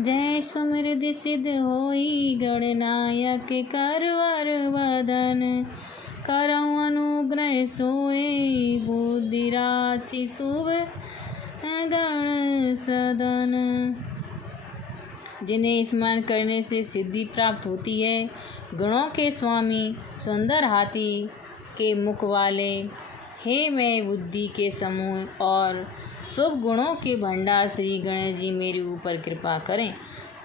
जय सुमृदि सिद्ध होई गणनायक करवर वदन। करऊँ अनुग्रह सोए बुद्धि राशि शुभ गण सदन। जिन्हें स्मरण करने से सिद्धि प्राप्त होती है। गुणों के स्वामी सुंदर हाथी के मुख वाले, हे मैं बुद्धि के समूह और शुभ गुणों के भंडार श्री गणेश जी मेरे ऊपर कृपा करें।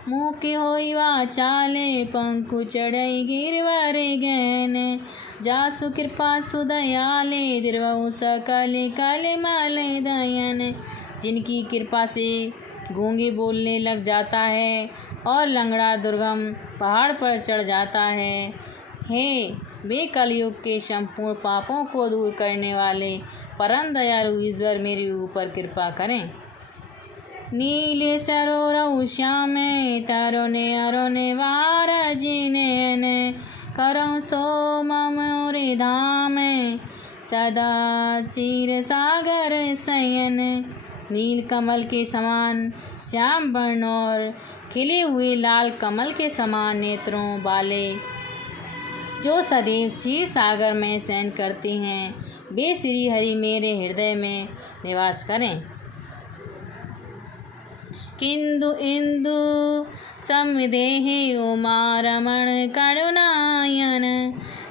मुँह के होई वाचाले पंखु चढ़ई गिरवर गहन। जासु कृपा सुदयाले दिर्वहु सकल कल मल दयन। जिनकी कृपा से गूंगे बोलने लग जाता है और लंगड़ा दुर्गम पहाड़ पर चढ़ जाता है। हे वे कलयुग के संपूर्ण पापों को दूर करने वाले परम दयालु ईश्वर मेरे ऊपर कृपा करें। नीले सरोरऊ श्याम तरुणे अरुणे वार जिनेन। करऊँ सो मोरे धाम सदा चीर सागर शयन। नील कमल के समान श्याम वर्ण और खिले हुए लाल कमल के समान नेत्रों वाले जो सदैव क्षीर सागर में शयन करते हैं, वे श्री हरि मेरे हृदय में निवास करें। किंदु इंदु समदेहे उमा रमण करुणायन।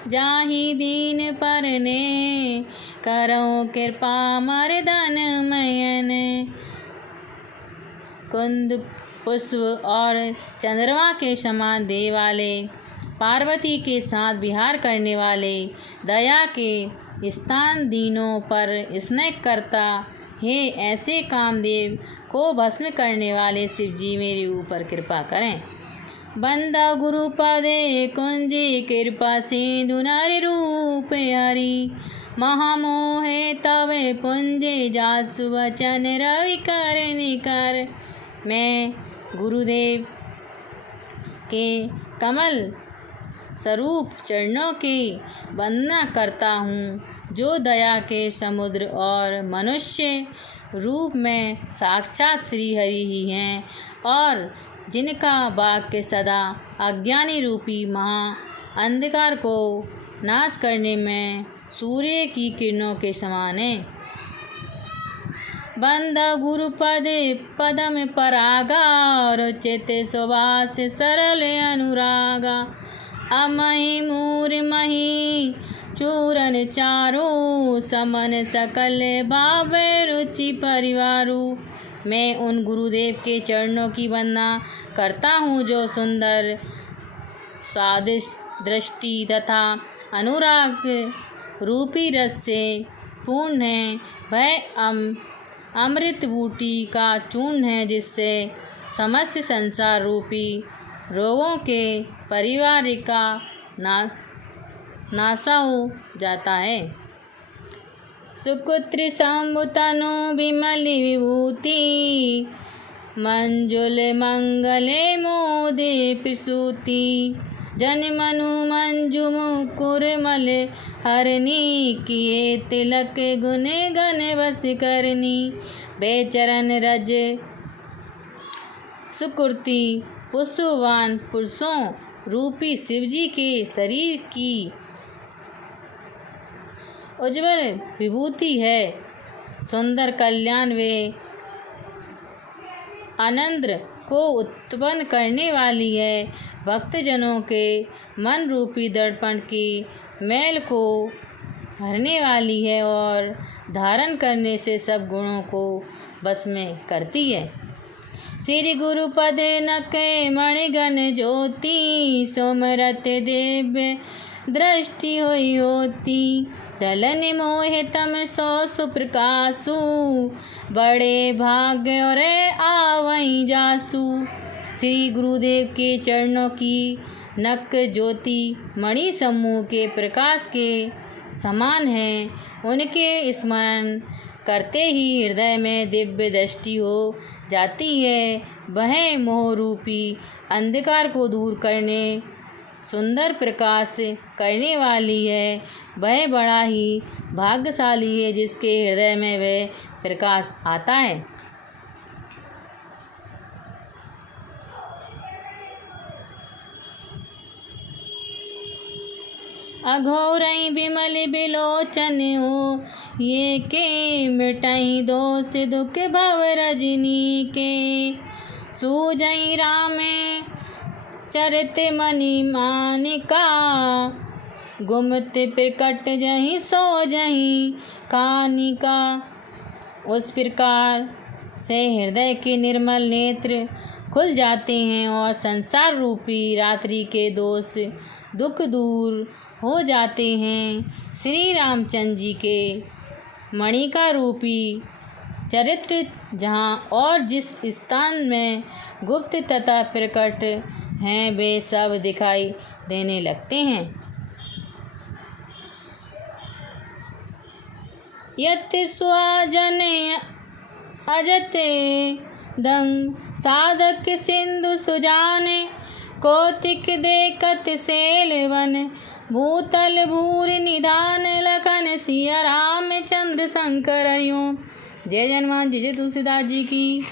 जाहि दीन परने करऊँ कृपा मर्दन मयन। कुंद पुष्प और चंद्रमा के समान देह वाले, पार्वती के साथ विहार करने वाले, दया के स्थान दीनों पर स्नेह करता, हे ऐसे कामदेव को भस्म करने वाले शिव जी मेरे ऊपर कृपा करें। बंदा गुरु पदे कुंजी कृपा सिंधु नारी रूप हरि। महामोहे तवे पुंजे जासु वचन रवि कर निकर। मैं गुरुदेव के कमल स्वरूप चरणों की वंदना करता हूँ, जो दया के समुद्र और मनुष्य रूप में साक्षात श्री हरि ही हैं और जिनका वाक्य सदा अज्ञानी रूपी महा अंधकार को नाश करने में सूर्य की किरणों के समान है। बंदा गुरु पदे पदम परागा रुचित सुवास सरल अनुरागा। अमहि मूर मही चूरन चारो समन सकल भाव रुचि परिवारू। मैं उन गुरुदेव के चरणों की वंदना करता हूँ जो सुंदर स्वादिष्ट दृष्टि तथा अनुराग रूपी रस से पूर्ण है। वह अमृत बूटी का चूर्ण है जिससे समस्त संसार रूपी रोगों के परिवार का नासा हो जाता है। सुकुत्र शंभुतनु विमल विभूति मंजुल मंगले मोदे प्रसूति। जन मनु मंजु मुकुर मल हरनी किए तिलक गुण गण बस करनी। बेचरण रज सुकृति पुष्पवान पुरुषों रूपी शिवजी के शरीर की उज्ज्वल विभूति है। सुंदर कल्याण वे आनंद को उत्पन्न करने वाली है। भक्तजनों के मन रूपी दर्पण की मैल को भरने वाली है और धारण करने से सब गुणों को बस में करती है। श्री गुरु पदे नके मणिगण ज्योति सोमरत दिव्य दृष्टि होई होती। दलन मोहे तम सो सुप्रकाशु बड़े भाग्य और आवई जासु। श्री गुरुदेव के चरणों की नक ज्योति मणि समूह के प्रकाश के समान है। उनके स्मरण करते ही हृदय में दिव्य दृष्टि हो जाती है। वह मोह रूपी अंधकार को दूर करने सुंदर प्रकाश करने वाली है। वह बड़ा ही भाग्यशाली है जिसके हृदय में वह प्रकाश आता है। अघोरई बिमल बिलोचन हो, ये के मिटई दोष दुख भव रजनी के। सूजई राम चरित मनि मानिका, गुमत प्रकट जहीं सो जहीं कानिका। उस प्रकार से हृदय के निर्मल नेत्र खुल जाते हैं और संसार रूपी रात्रि के दोष दुख दूर हो जाते हैं। श्री रामचंद्र जी के मणिका रूपी चरित्र जहाँ और जिस स्थान में गुप्त तथा प्रकट हैं वे सब दिखाई देने लगते हैं। यत स्वजन अजते दंग साधक सिंधु सुजाने, कौतिक देखत सेलवन भूतल भूर निधान। लखन सिया रामचंद्र शंकर हरिओम। जय हनुमान जी, जय तुलसीदास जी की।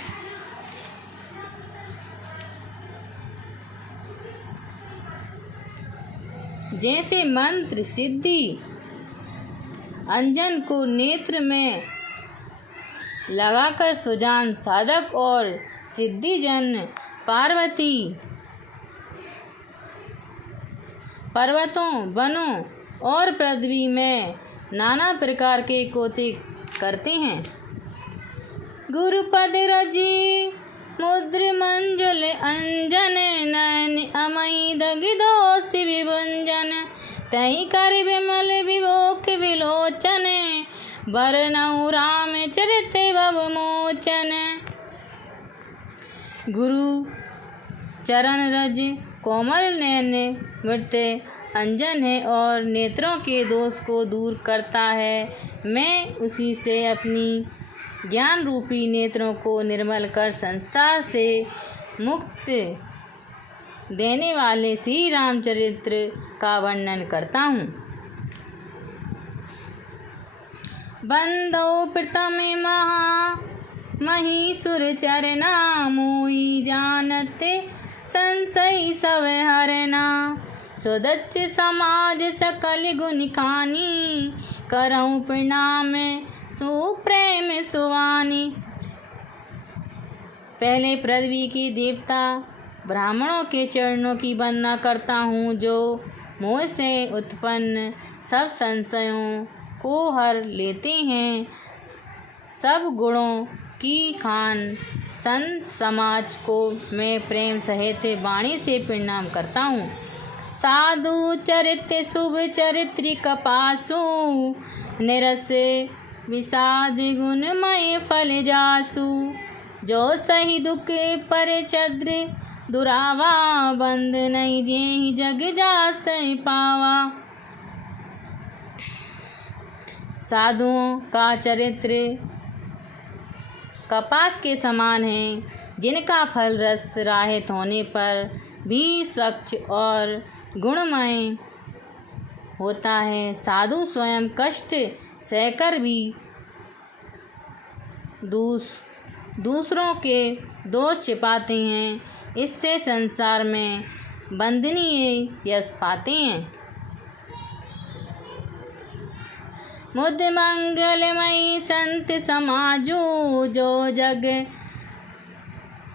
जैसे मंत्र सिद्धि अंजन को नेत्र में लगाकर सुजान साधक और सिद्धिजन पार्वती पर्वतों वनों और पृथ्वी में नाना प्रकार के कौतिक करते हैं। गुरुपद रजी मुद्र मंजुल अंजन, नयन अमई दगि दोष विभंजन। तई कर विमल विभोक विलोचन, बरनऊ राम चरित भव मोचन। गुरु चरण रज कोमल नयन मृत्य अंजन है और नेत्रों के दोष को दूर करता है। मैं उसी से अपनी ज्ञान रूपी नेत्रों को निर्मल कर संसार से मुक्त देने वाले श्री रामचरित्र का वर्णन करता हूँ। बंदो प्रथम महीसुर चरना, मोहि जानते संशय सब हरना। सुदच्च समाज सकल गुण खानी, करऊँ प्रणाम सुप्रेम सुवानी। पहले पृथ्वी की देवता ब्राह्मणों के चरणों की वंदना करता हूँ, जो मोह से उत्पन्न सब संशयों को हर लेते हैं। सब गुणों की खान संत समाज को मैं प्रेम सहित वाणी से प्रणाम करता हूँ। साधु चरित्र शुभ चरित्र कपासु, निरस विषाद गुणमय फल जासु। जो सही दुख पर चद्र दुरावा, बंद नहीं जेहि जग जास पावा। साधुओं का चरित्र कपास के समान है, जिनका फल रस राहित होने पर भी स्वच्छ और गुणमय होता है। साधु स्वयं कष्ट सहकर भी दूसरों के दोष छिपाते हैं, इससे संसार में वंदनीय यश पाते हैं। मुद मंगलमयी संत समाजू, जो जग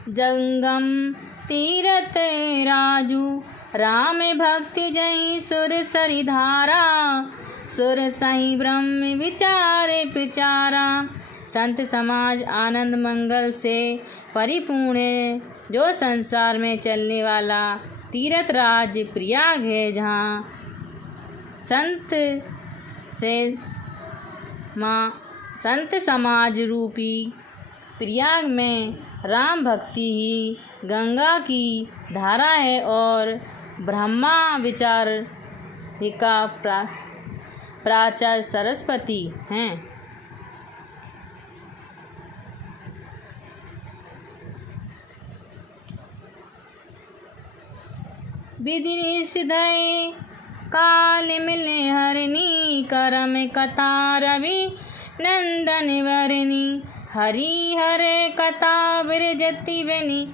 जंगम तीरथ राजू। राम भक्ति जहीं सुर सरिधारा, सुर सही ब्रह्म विचारे प्रचारा। संत समाज आनंद मंगल से परिपूर्ण है, जो संसार में चलने वाला तीर्थ राज प्रयाग है, जहाँ संत समाज रूपी प्रयाग में राम भक्ति ही गंगा की धारा है और ब्रह्मा विचार का प्राचार्य सरस्वती हैं। विधि निषिधय काल मिले हरनी, करम कथा रवि नंदन वरनी। हरि हरे कथा विरजति बनी,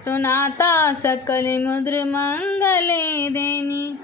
सुनाता सकल मुद्र मंगले देनी।